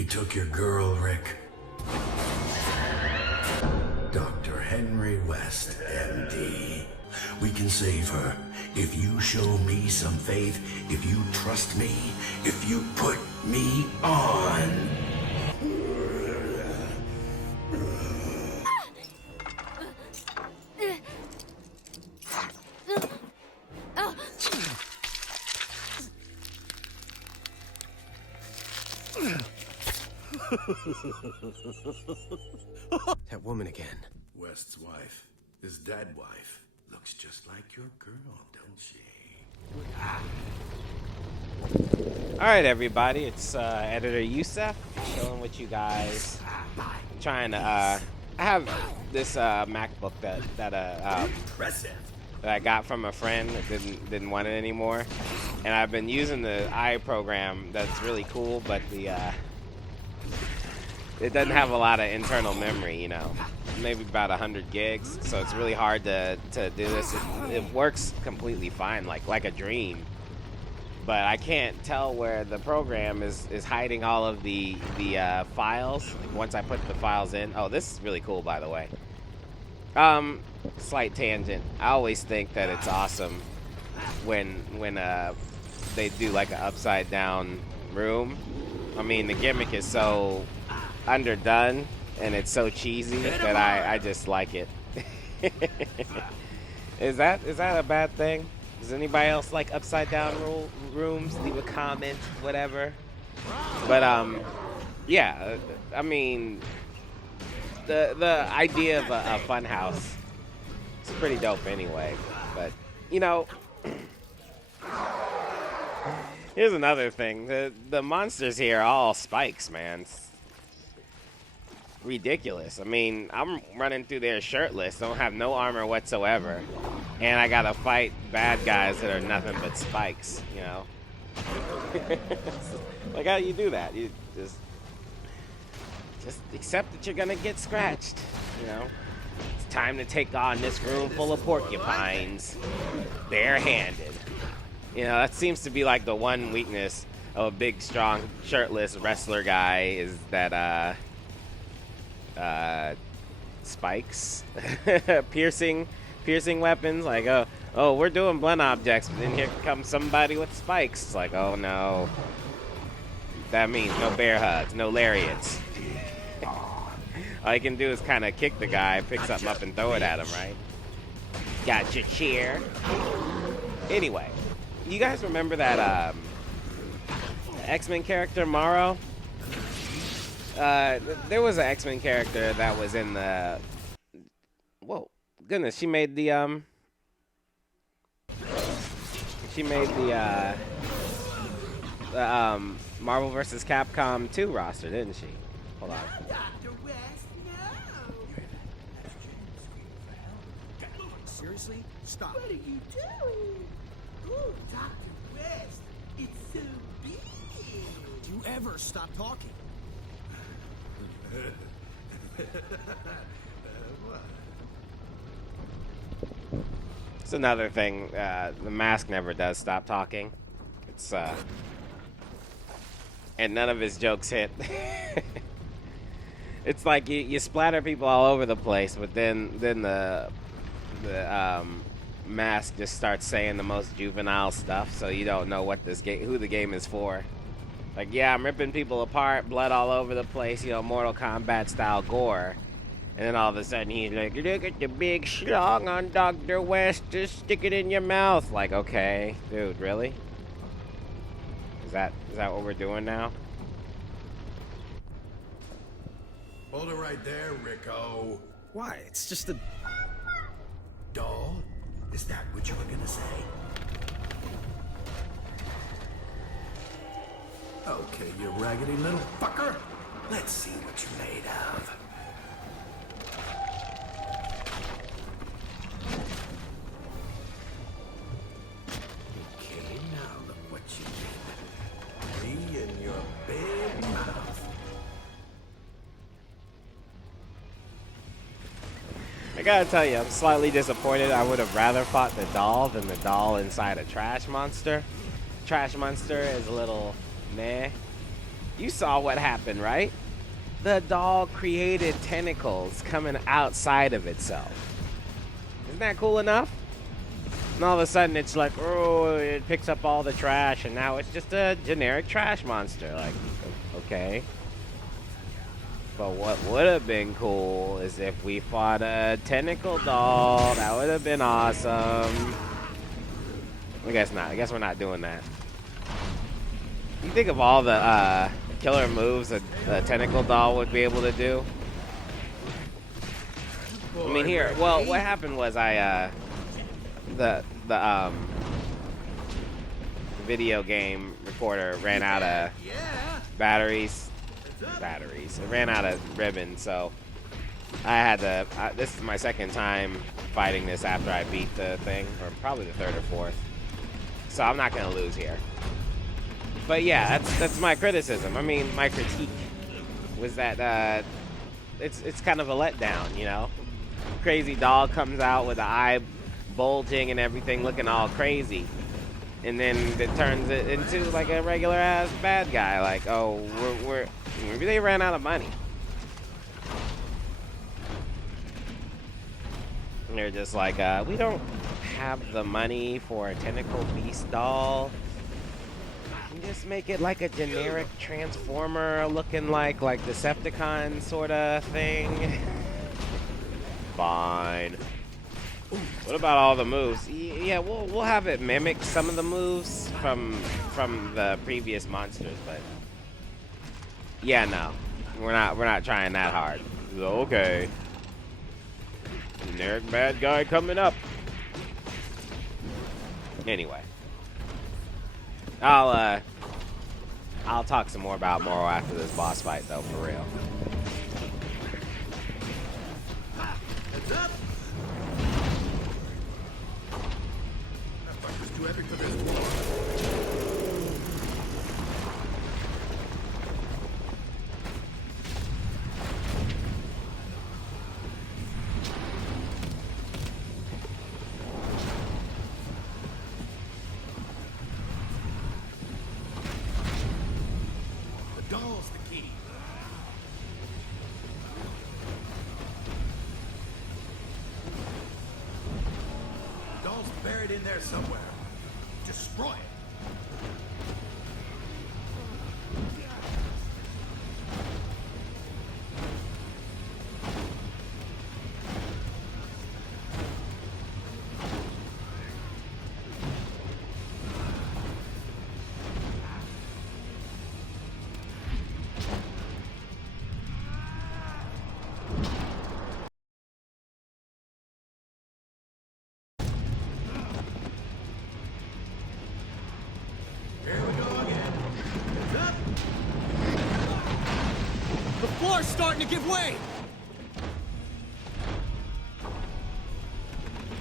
He took your girl, Rick. Dr. Henry West, MD. We can save her if you show me some faith, if you trust me, if you put me on. That woman again. West's wife, his dead wife, looks just like your girl, don't she? Alright everybody, it's Editor Yusef chilling with you guys. Trying to I have this MacBook that I got from a friend that didn't want it anymore. And I've been using the i program that's really cool, but the it doesn't have a lot of internal memory, you know. Maybe about 100 gigs, so it's really hard to do this. It works completely fine, like a dream. But I can't tell where the program is hiding all of the files. Like once I put the files in. Oh, this is really cool, by the way. Slight tangent. I always think that it's awesome when they do like an upside down room. I mean, the gimmick is so underdone and it's so cheesy that I just like it. Is that a bad thing? Does anybody else like upside down rooms? Leave a comment, whatever. But yeah, I mean, the idea of a fun house is pretty dope anyway. But you know, here's another thing: the monsters here are all spikes, man. It's ridiculous. I mean, I'm running through there shirtless, don't have no armor whatsoever, and I gotta fight bad guys that are nothing but spikes, you know. Like, how do you do that? You just accept that you're gonna get scratched, you know. It's time to take on this room full of porcupines barehanded. You know, that seems to be like the one weakness of a big, strong, shirtless wrestler guy, is that spikes, piercing weapons. Like, oh, we're doing blunt objects, but then here comes somebody with spikes. It's like, oh no, that means no bear hugs, no lariats. All you can do is kind of kick the guy, pick something up, and throw it at him, right? Got your chair. Anyway, you guys remember that X-Men character Morrow? There was an X-Men character that was in the... Whoa, goodness, she made the Marvel vs. Capcom 2 roster, didn't she? Hold on. Dr. West, no! Seriously? Stop. What are you doing? Oh, Dr. West, it's so big. Do you ever stop talking? It's another thing. The mask never does stop talking. It's and none of his jokes hit. It's like you splatter people all over the place, but then the mask just starts saying the most juvenile stuff, so you don't know what who the game is for. Like, yeah, I'm ripping people apart, blood all over the place, you know, Mortal Kombat style gore. And then all of a sudden he's like, look at the big schlong on Dr. West, just stick it in your mouth. Like, okay, dude, really? Is that what we're doing now? Hold it right there, Rico. Why? It's just a... Doll? Is that what you were gonna say? Okay, you raggedy little fucker. Let's see what you're made of. Okay, now look what you did. Me and your big mouth. I gotta tell you, I'm slightly disappointed. I would have rather fought the doll than the doll inside a trash monster. Trash monster is a little meh. You saw what happened, right? The doll created tentacles coming outside of itself. Isn't that cool enough? And all of a sudden it's like, oh, it picks up all the trash, and now it's just a generic trash monster. Like, okay. But what would have been cool is if we fought a tentacle doll. That would have been awesome. I guess not. I guess we're not doing that. You think of all the killer moves a tentacle doll would be able to do? I mean, here. Well, what happened was the video game recorder ran out of batteries. It ran out of ribbon, so I had to. This is my second time fighting this after I beat the thing, or probably the third or fourth. So I'm not gonna lose here. But yeah, that's my criticism. I mean, my critique was that it's kind of a letdown, you know. Crazy doll comes out with the eye bulging and everything, looking all crazy, and then it turns it into like a regular ass bad guy. Like, oh, maybe they ran out of money. And they're just like, we don't have the money for a tentacle beast doll. You just make it like a generic Transformer looking like Decepticon sort of thing. Fine. What about all the moves? Yeah, we'll have it mimic some of the moves from the previous monsters, but yeah, no, we're not trying that hard. Okay. Generic bad guy coming up. Anyway, I'll talk some more about Moro after this boss fight, though, for real. Heads up! That fucker's too epic for this floor. The doll's the key. Doll's buried in there somewhere. Destroy it. Here we go again. Heads up! The floor's starting to give way!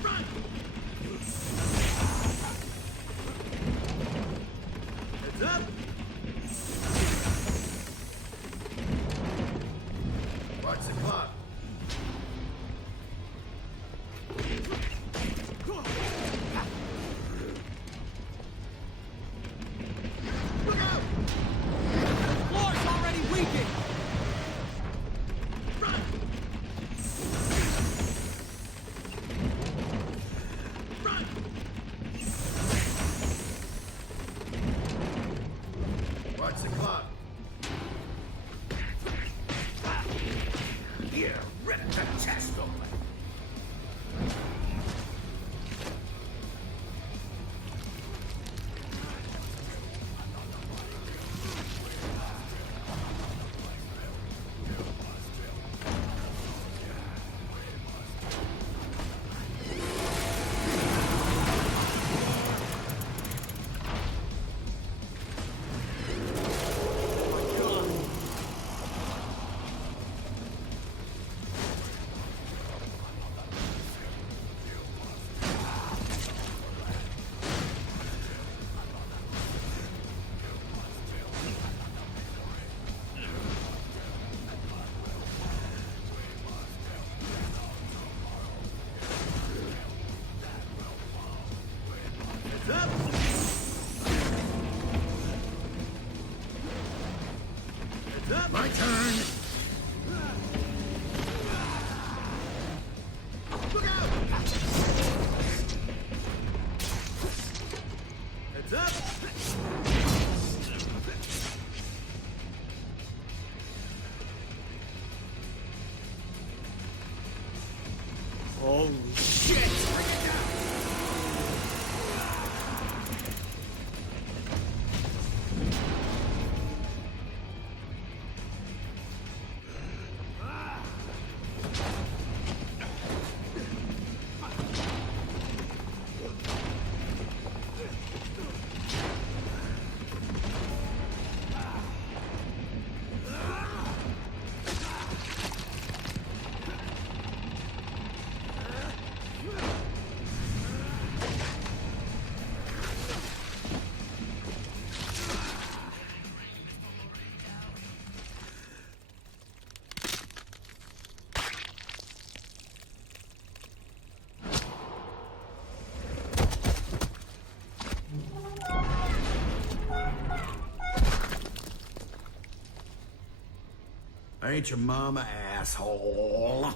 Run! Heads up! Watch the clock. Look out! The floor's already weakened! Run! My turn. Look out! Heads up! Holy shit! I ain't your mama, asshole.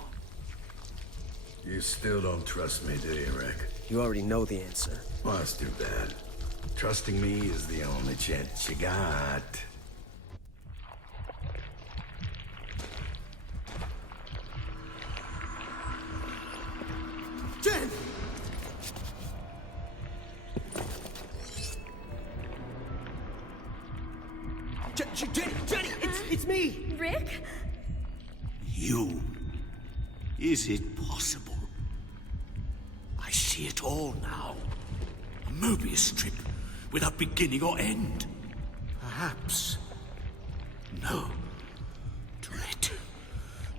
You still don't trust me, do you, Rick? You already know the answer. Well, that's too bad. Trusting me is the only chance you got. Jen! Jenny, it's me! Rick? You. Is it possible? I see it all now. A Mobius strip without beginning or end. Perhaps. No. Too late.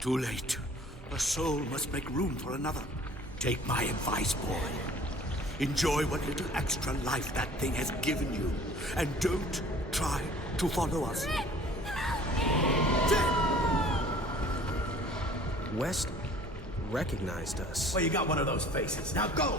Too late. A soul must make room for another. Take my advice, boy. Enjoy what little extra life that thing has given you. And don't try to follow us. West recognized us. Well, you got one of those faces. Now go!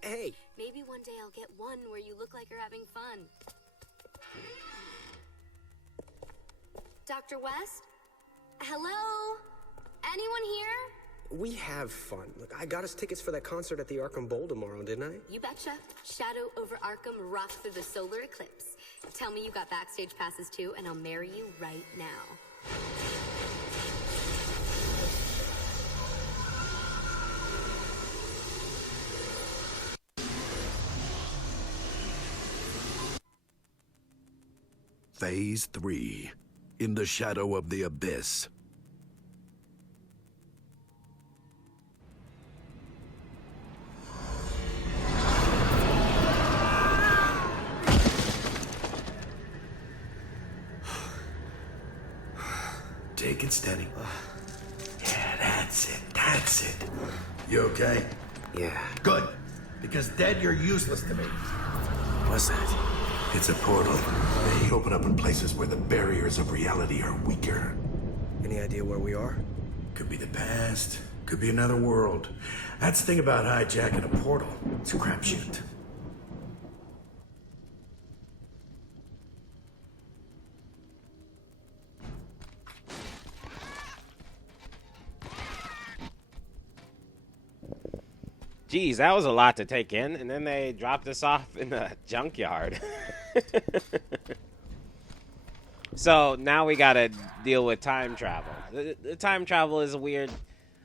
Hey, Maybe one day I'll get one where you look like you're having fun. Dr. West? Hello? Anyone here? we have fun. Look, I got us tickets for that concert at the Arkham Bowl tomorrow, didn't I? You betcha. Shadow over Arkham rocks through the solar eclipse. Tell me you got backstage passes too, and I'll marry you right now. Phase 3. In the shadow of the abyss. Take it steady. Yeah, that's it. That's it. You okay? Yeah. Good. Because dead, you're useless to me. What's that? It's a portal. They open up in places where the barriers of reality are weaker. Any idea where we are? Could be the past. Could be another world. That's the thing about hijacking a portal. It's a crapshoot. Geez, that was a lot to take in, and then they dropped us off in the junkyard. So now we gotta deal with time travel. The time travel is a weird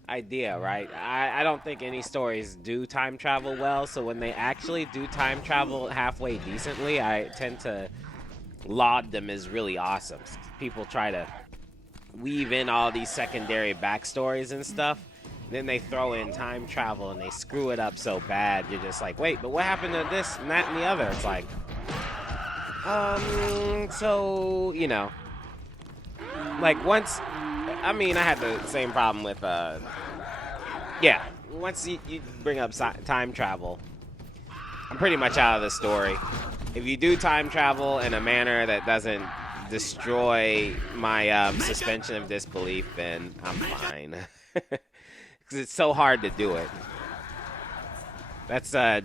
idea, right? I don't think any stories do time travel well, so when they actually do time travel halfway decently, I tend to laud them as really awesome. People try to weave in all these secondary backstories and stuff. Then they throw in time travel and they screw it up so bad. You're just like, wait, but what happened to this and that and the other? It's like, so, you know, like once, I mean, I had the same problem with Yeah, once you bring up time travel, I'm pretty much out of the story. If you do time travel in a manner that doesn't destroy my suspension of disbelief, then I'm fine. Because it's so hard to do it. That's a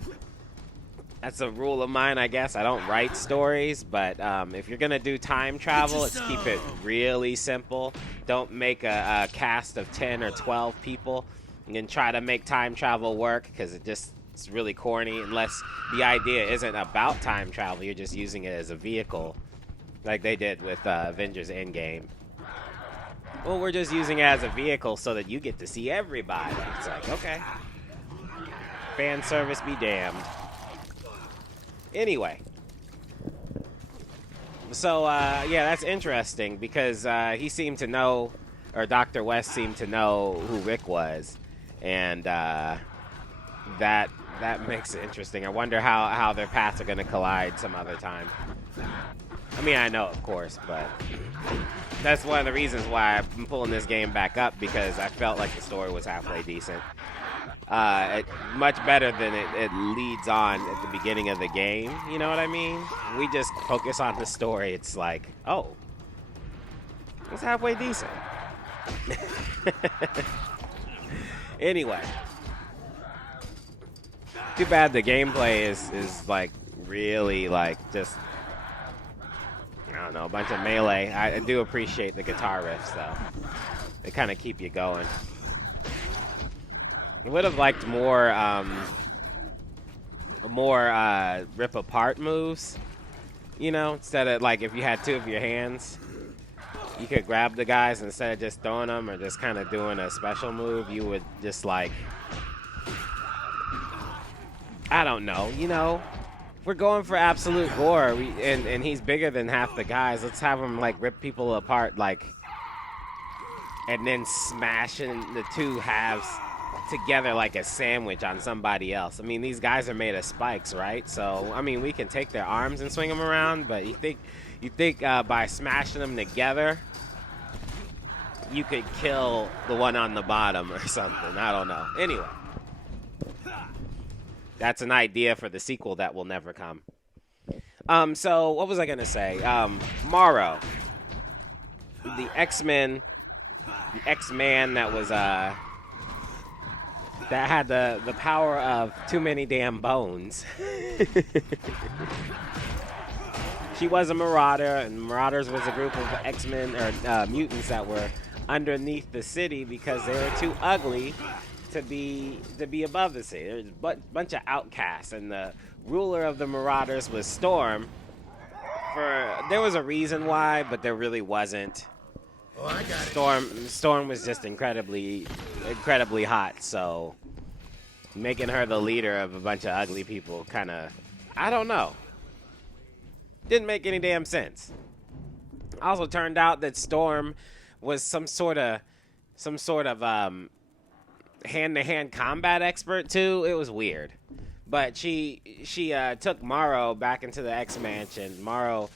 rule of mine, I guess. I don't write stories, but if you're gonna do time travel, let's keep it really simple. Don't make a cast of 10 or 12 people and try to make time travel work, because it's really corny unless the idea isn't about time travel. You're just using it as a vehicle, like they did with Avengers Endgame. Well, we're just using it as a vehicle so that you get to see everybody. It's like, okay. Fan service be damned. Anyway. So, yeah, that's interesting because he seemed to know, or Dr. West seemed to know who Rick was. And that makes it interesting. I wonder how their paths are going to collide some other time. I mean, I know, of course, but that's one of the reasons why I'm pulling this game back up, because I felt like the story was halfway decent. Much better than it leads on at the beginning of the game, you know what I mean? We just focus on the story. It's like, oh, it's halfway decent. Anyway. Too bad the gameplay is like really like just, I don't know, a bunch of melee. I do appreciate the guitar riffs though. They kind of keep you going. I would have liked more rip apart moves, you know, instead of like if you had two of your hands, you could grab the guys instead of just throwing them or just kind of doing a special move. You would just like, I don't know, you know, we're going for absolute gore, and he's bigger than half the guys. Let's have him like rip people apart, like, and then smashing the two halves together like a sandwich on somebody else. I mean, these guys are made of spikes, right? So, I mean, we can take their arms and swing them around, but you think by smashing them together, you could kill the one on the bottom or something. I don't know. Anyway. That's an idea for the sequel that will never come. So what was I gonna say? Morrow, the X-Men, the X-Man that was that had the power of too many damn bones. She was a Marauder, and Marauders was a group of X-Men or mutants that were underneath the city because they were too ugly to be above the city. There's a bunch of outcasts, and the ruler of the Marauders was Storm. There was a reason why, but there really wasn't. Oh, I got it. Storm was just incredibly hot, so making her the leader of a bunch of ugly people kind of, I don't know, didn't make any damn sense. Also turned out that Storm was some sort of hand-to-hand combat expert too. It was weird, but she took Morrow back into the X-Mansion. Morrow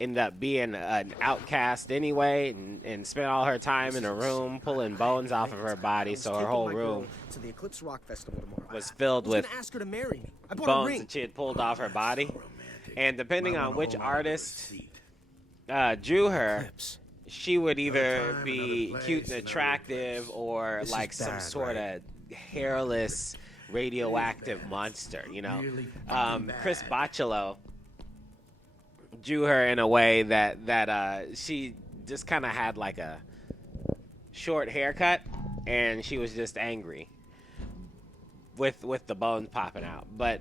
ended up being an outcast anyway, and spent all her time in a room pulling bones off of her body, so her whole room to the Eclipse Rock Festival tomorrow. was filled with Ask her to marry me. I bought a bones ring. that she had pulled off her body. And depending on which artist drew her, she would either be cute and attractive or like some sort of hairless radioactive monster, you know. Chris Bocciolo drew her in a way that she just kind of had like a short haircut, and she was just angry with the bones popping out. But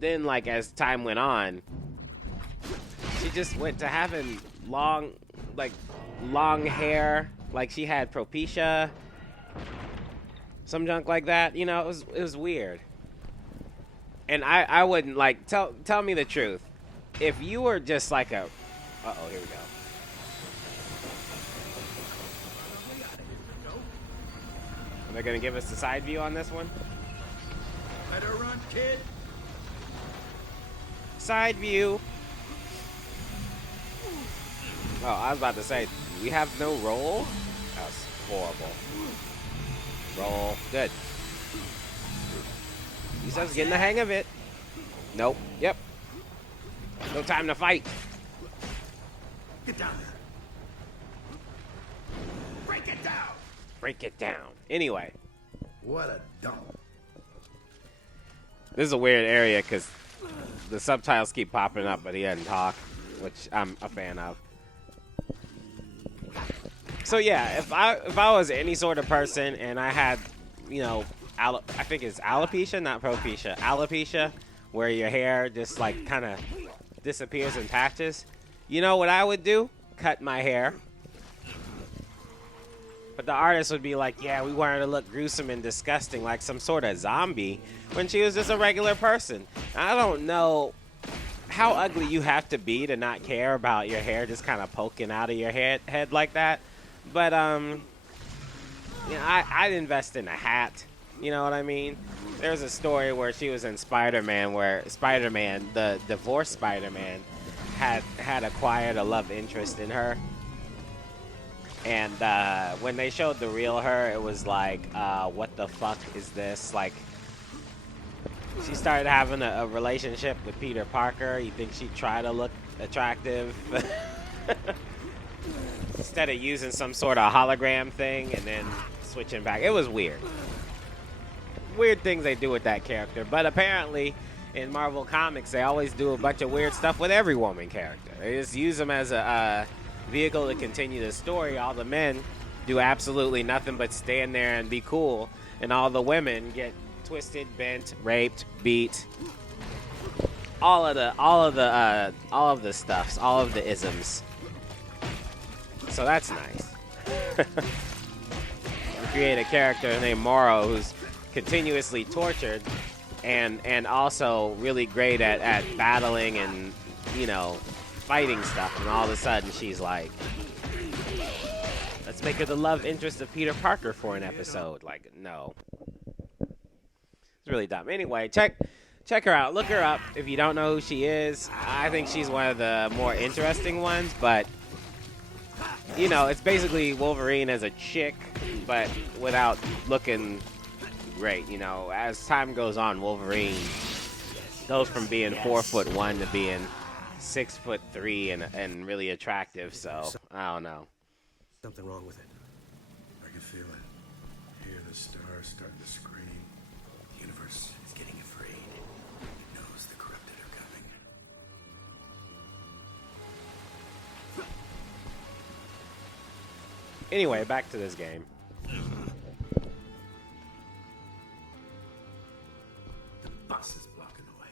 then, like, as time went on, she just went to having long hair, like she had alopecia, some junk like that. You know, it was weird. And I wouldn't, like, tell me the truth. If you were just like a, uh-oh, here we go. Are they gonna give us the side view on this one? Better run, kid. Side view. Oh, I was about to say, we have no roll? That was horrible. Roll. Good. Yusef's getting the hang of it. Nope. Yep. No time to fight. Get down there. Break it down. Break it down. Anyway. What a dump. This is a weird area because the subtitles keep popping up, but he doesn't talk, which I'm a fan of. So yeah, if I was any sort of person and I had, you know, I think it's alopecia, not propecia, alopecia, where your hair just like kind of disappears in patches, you know what I would do? Cut my hair. But the artist would be like, yeah, we want her to look gruesome and disgusting like some sort of zombie when she was just a regular person. I don't know how ugly you have to be to not care about your hair just kind of poking out of your head like that. But, you know, I'd invest in a hat. You know what I mean? There's a story where she was in Spider-Man where Spider-Man, the divorced Spider-Man, had acquired a love interest in her. And when they showed the real her, it was like, what the fuck is this? Like, she started having a relationship with Peter Parker. You think she'd try to look attractive? Instead of using some sort of hologram thing and then switching back. It was weird. Weird things they do with that character. But apparently, in Marvel Comics, they always do a bunch of weird stuff with every woman character. They just use them as a vehicle to continue the story. All the men do absolutely nothing but stand there and be cool, and all the women get twisted, bent, raped, beat. All of the stuffs, all of the isms. So that's nice. Create a character named Morrow who's continuously tortured and also really great at battling and, you know, fighting stuff, and all of a sudden she's like, let's make her the love interest of Peter Parker for an episode. Like, no. It's really dumb. Anyway, check her out. Look her up if you don't know who she is. I think she's one of the more interesting ones, but you know, it's basically Wolverine as a chick, but without looking great. You know, as time goes on, Wolverine goes from being 4'1" to being 6'3" and really attractive. So I don't know. Something wrong with it. I can feel it. Hear the stars starting to scream. The universe is getting afraid. It knows the corrupted are coming. Anyway, back to this game. The bus is blocking the way.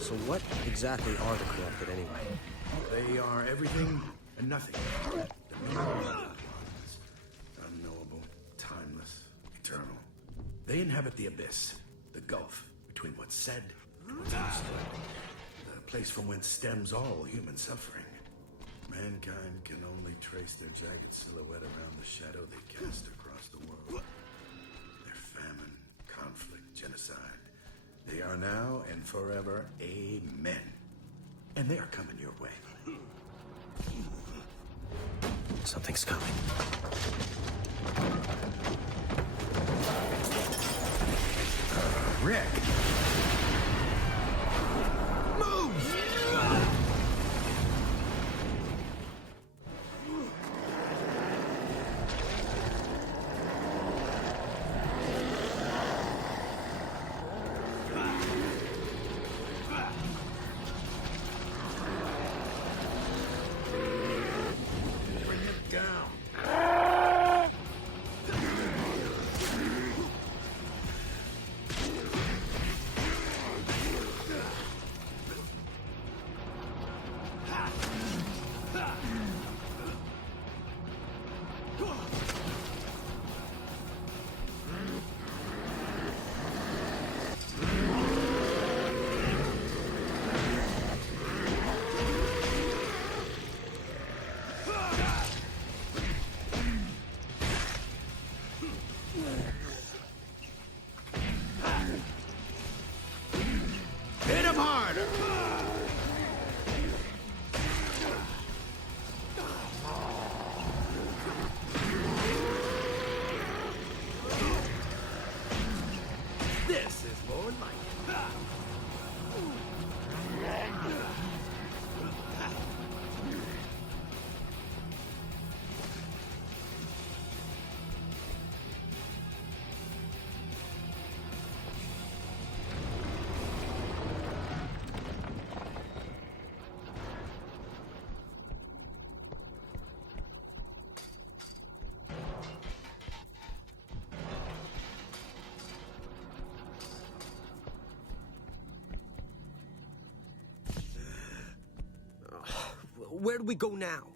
So what exactly are the corrupted anyway? They are everything and nothing. Unknowable, timeless, eternal. They inhabit the abyss, the gulf between what's said and what's understood. The place from whence stems all human suffering. Mankind can only trace their jagged silhouette around the shadow they cast across the world. Their famine, conflict, genocide. They are now and forever amen. And they are coming your way. Something's coming. Rick! Move! where do we go now?